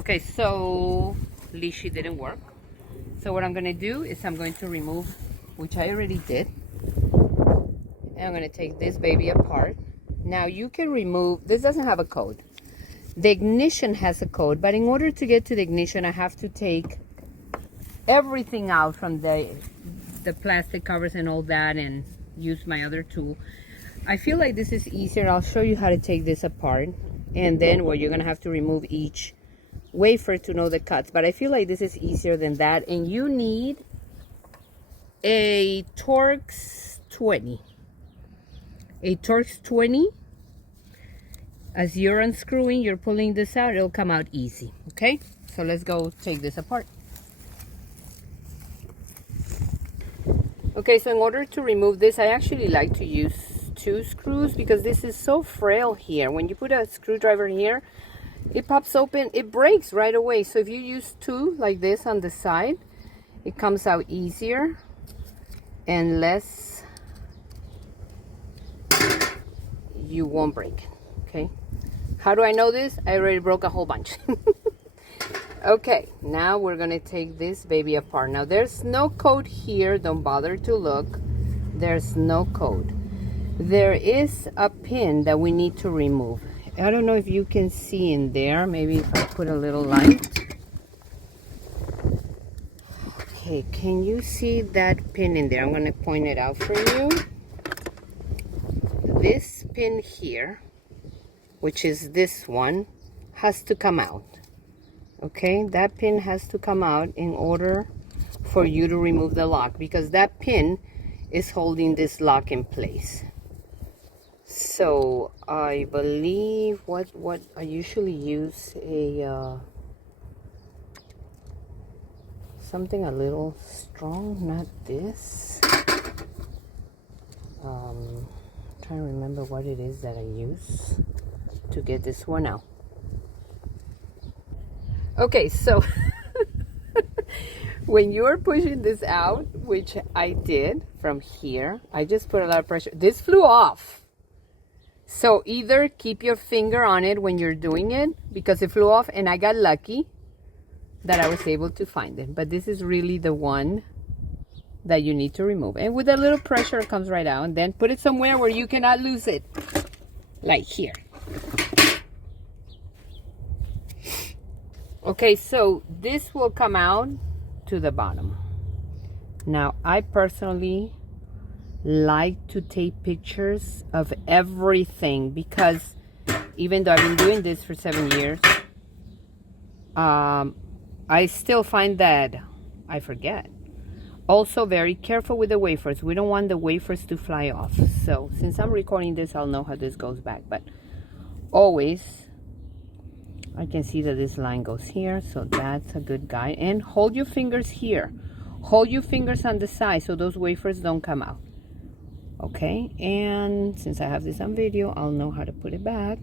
Okay, so leashy didn't work. So what I'm gonna do is I'm going to remove, which I already did. And I'm gonna take this baby apart. Now you can remove, this doesn't have a code. The ignition has a code, but in order to get to the ignition, I have to take everything out from the plastic covers and all that and use my other tool. I feel like this is easier. I'll show you how to take this apart. And then, well, you're gonna have to remove each wafer to know the cuts, but I feel like this is easier than that. And you need a Torx 20. A Torx 20. As you're unscrewing, you're pulling this out, it'll come out easy. Okay, so let's go take this apart. Okay, so in order to remove this, I actually like to use 2 screws because this is so frail here. When you put a screwdriver here, it pops open, it breaks right away. So if you use 2 like this on the side, it comes out easier and less, you won't break it, okay? How do I know this? I already broke a whole bunch. Okay, now we're gonna take this baby apart. Now there's no code here, don't bother to look. There's no code. There is a pin that we need to remove. I don't know if you can see in there. Maybe if I put a little light. Okay, can you see that pin in there? I'm going to point it out for you. This pin here, which is this one, has to come out. Okay, that pin has to come out in order for you to remove the lock, because that pin is holding this lock in place. So I believe what I usually use a something a little strong, not this. Trying to remember what it is that I use to get this one out. Okay, so when you're pushing this out, which I did from here, I just put a lot of pressure. This flew off. So either keep your finger on it when you're doing it, because it flew off, and I got lucky that I was able to find it. But this is really the one that you need to remove. And with a little pressure, it comes right out. And then put it somewhere where you cannot lose it. Like here. Okay, so this will come out to the bottom. Now, I personally like to take pictures of everything, because even though I've been doing this for 7 years, I still find that I forget. Also, very careful with the wafers. We don't want the wafers to fly off. So since I'm recording this, I'll know how this goes back. But always, I can see that this line goes here, so that's a good guide. And hold your fingers here. Hold your fingers on the side so those wafers don't come out. Okay, and since I have this on video, I'll know how to put it back.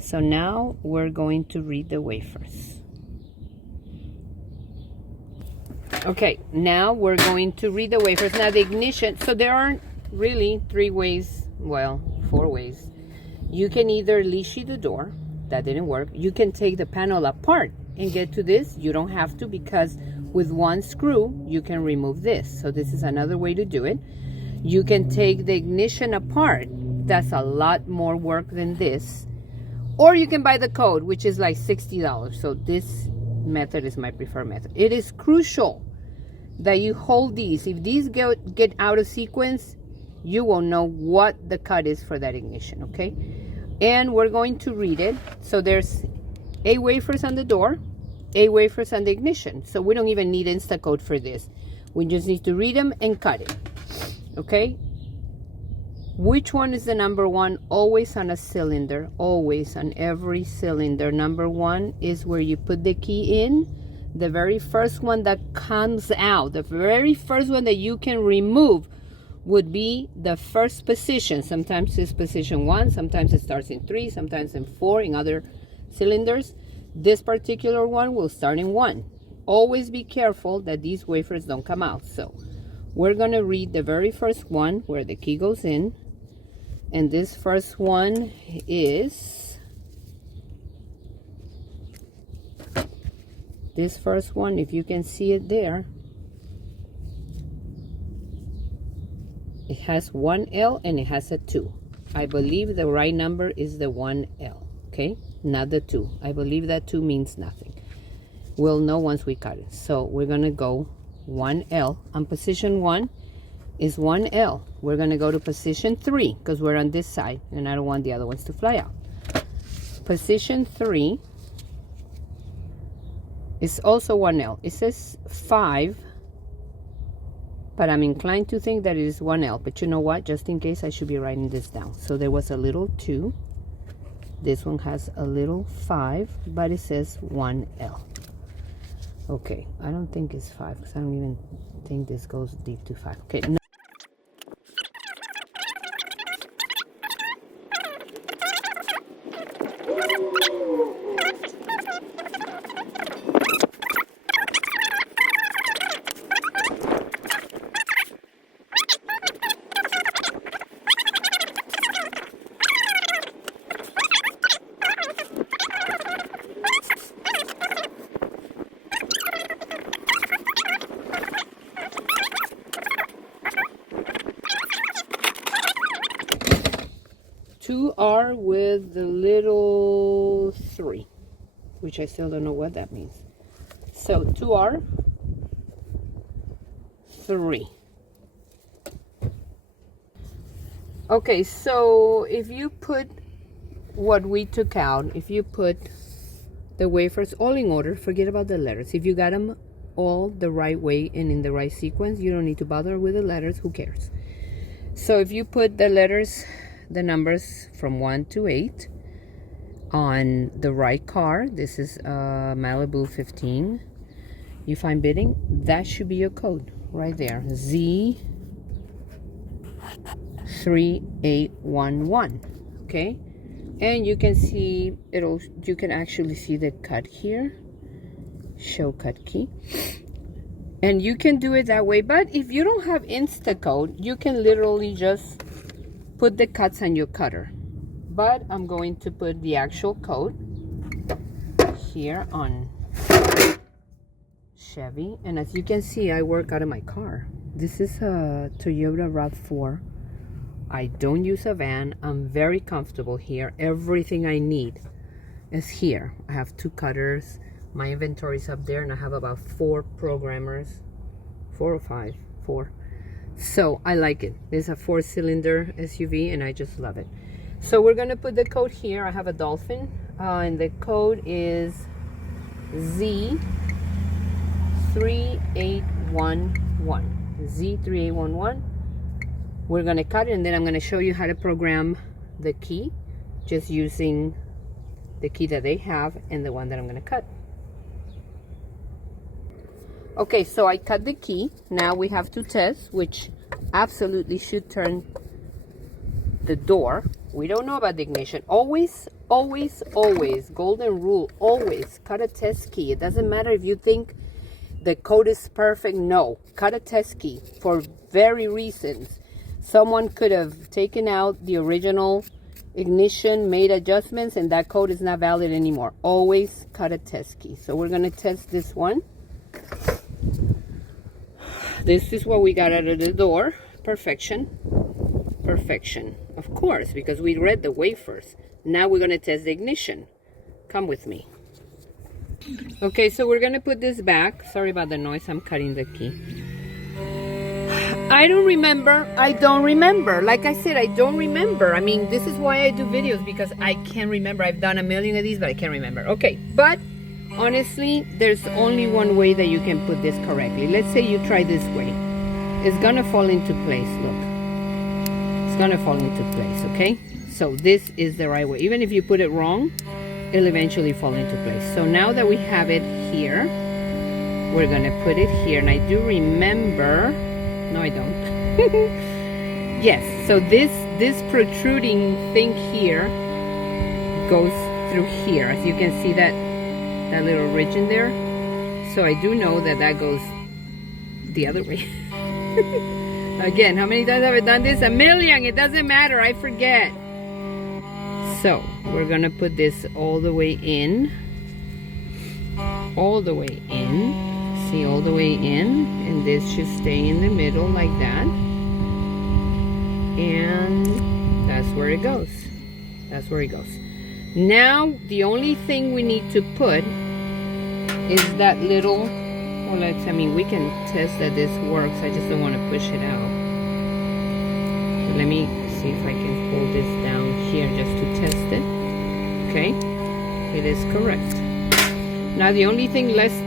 So now we're going to read the wafers. Okay, now we're going to read the wafers. Now the ignition, so there aren't really 3 ways, well, 4 ways. You can either leashy the door, that didn't work. You can take the panel apart and get to this. You don't have to, because with 1 screw, you can remove this. So this is another way to do it. You can take the ignition apart. That's a lot more work than this. Or you can buy the code, which is like $60. So this method is my preferred method. It is crucial that you hold these. If these get out of sequence, you won't know what the cut is for that ignition, okay? And we're going to read it. So there's 8 wafers on the door, 8 wafers on the ignition. So we don't even need Instacode for this. We just need to read them and cut it. Okay, which one is the number 1? Always on a cylinder, always on every cylinder. Number 1 is where you put the key in, the very first one that comes out, the very first one that you can remove would be the first position. Sometimes it's position 1, sometimes it starts in 3, sometimes in 4 in other cylinders. This particular one will start in 1. Always be careful that these wafers don't come out. So we're going to read the very first one where the key goes in. And this first one is This first one, if you can see it there, it has one L and it has a 2. I believe the right number is the 1L, okay? Not the 2. I believe that 2 means nothing. We'll know once we cut it. So we're gonna go 1L. On position 1 is 1L. We're gonna go to position 3 because we're on this side and I don't want the other ones to fly out. Position 3 is also 1L. It says 5, but I'm inclined to think that it is 1L. But you know what? Just in case, I should be writing this down. So there was a little 2. This one has a little 5, but it says 1L. Okay, I don't think it's 5 because I don't even think this goes deep to 5. Okay. Now R with the little 3, which I still don't know what that means. So 2R, 3. Okay, so if you put what we took out, if you put the wafers all in order, forget about the letters. If you got them all the right way and in the right sequence, you don't need to bother with the letters. Who cares? So if you put the letters, the numbers from 1 to 8 on the right car, this is Malibu 15, you find bidding, that should be your code right there, Z3811. Okay, and you can see you can actually see the cut here, show cut key, and you can do it that way. But if you don't have Instacode, you can literally just put the cuts on your cutter. But I'm going to put the actual code here on Chevy, and as you can see, I work out of my car. This is a Toyota RAV4. I don't use a van. I'm very comfortable here. Everything I need is here. I have 2 cutters. My inventory is up there, and I have about 4 programmers, 4 or 5, 4. So I like it. It's a 4-cylinder SUV and I just love it. So we're gonna put the code here. I have a Dolphin and the code is Z3811. Z3811. We're gonna cut it and then I'm gonna show you how to program the key just using the key that they have and the one that I'm gonna cut. Okay, so I cut the key. Now we have to test, which absolutely should turn the door. We don't know about the ignition. Always, always, always, golden rule, always cut a test key. It doesn't matter if you think the code is perfect. No, cut a test key for very reasons. Someone could have taken out the original ignition, made adjustments, and that code is not valid anymore. Always cut a test key. So we're going to test this one. This is what we got out of the door. Perfection. Perfection. Of course, because we read the wafers. Now we're going to test the ignition. Come with me. Okay, so we're going to put this back. Sorry about the noise. I'm cutting the key. I don't remember. Like I said, I don't remember. I mean, this is why I do videos, because I can't remember. I've done a million of these, but I can't remember. Okay, but honestly, there's only one way that you can put this correctly. Let's say you try this way. It's gonna fall into place, look. It's gonna fall into place, okay? So this is the right way. Even if you put it wrong, it'll eventually fall into place. So now that we have it here, we're gonna put it here. And I do remember, no I don't. Yes, so this protruding thing here goes through here. As you can see that little ridge in there. So I do know that that goes the other way. Again, how many times have I done this? A million. It doesn't matter. I forget. So we're gonna put this all the way in. all the way in. See, all the way in, and this should stay in the middle like that. And that's where it goes. That's where it goes. Now, the only thing we need to put is that little, well, I mean, we can test that this works. I just don't want to push it out. But let me see if I can pull this down here just to test it. Okay, it is correct. Now the only thing last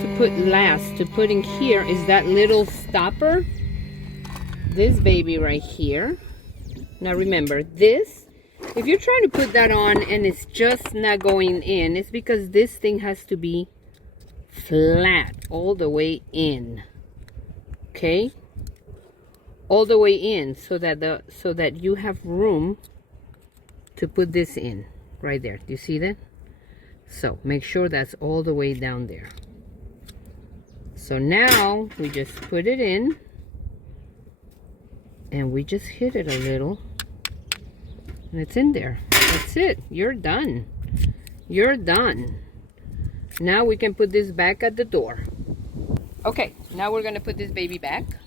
to put in here is that little stopper. This baby right here. Now remember, this, if you're trying to put that on and it's just not going in, it's because this thing has to be flat all the way in. Okay, all the way in, so that you have room to put this in right there. Do you see that? So make sure that's all the way down there. So now we just put it in and we just hit it a little and it's in there. That's it. You're done. You're done. Now we can put this back at the door. Okay, now we're gonna put this baby back.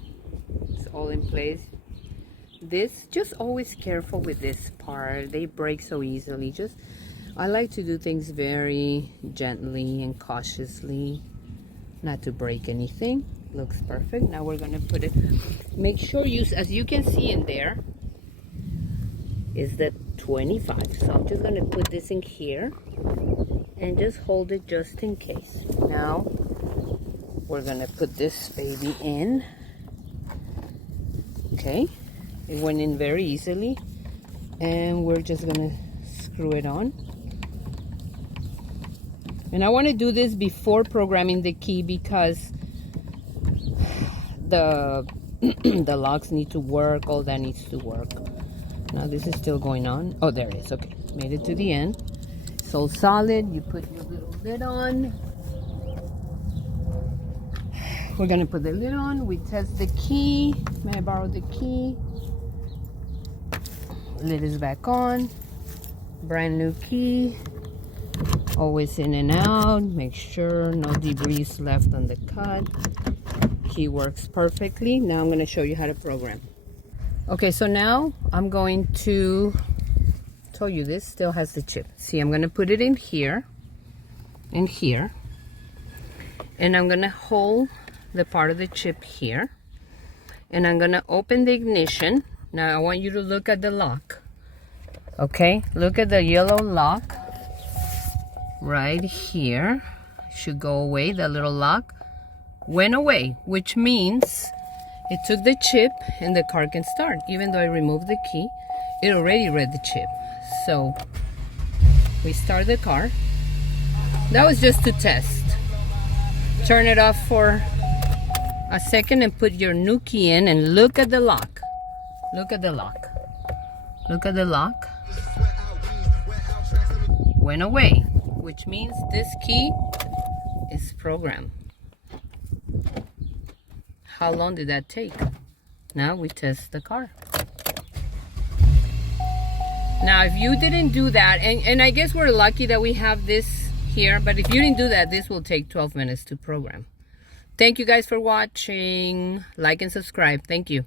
It's all in place. This, just always careful with this part. They break so easily. I like to do things very gently and cautiously, not to break anything. Looks perfect. Now we're gonna put it, make sure as you can see in there, is the 25. So I'm just gonna put this in here and just hold it just in case. Now we're gonna put this baby in. Okay, it went in very easily, and we're just gonna screw it on. And I want to do this before programming the key because the the locks need to work, all that needs to work. Now this is still going on. Oh, there it is. Okay, made it to the end. It's all solid. You put your little lid on. We're gonna put the lid on. We test the key. May I borrow the key? Lid is back on. Brand new key. Always in and out. Make sure no debris left on the cut. Key works perfectly. Now I'm going to show you how to program. Okay, so now I'm going to tell you this still has the chip. See, I'm going to put it in here, and I'm going to hold the part of the chip here, and I'm going to open the ignition. Now I want you to look at the lock. Okay, look at the yellow lock right here. Should go away. That little lock went away, which means it took the chip and the car can start. Even though I removed the key, it already read the chip. So we start the car. That was just to test. Turn it off for a second and put your new key in and look at the lock. Look at the lock. Look at the lock. Went away, which means this key is programmed. How long did that take? Now we test the car. Now if you didn't do that, and I guess we're lucky that we have this here, but if you didn't do that, this will take 12 minutes to program. Thank you guys for watching. Like and subscribe. Thank you.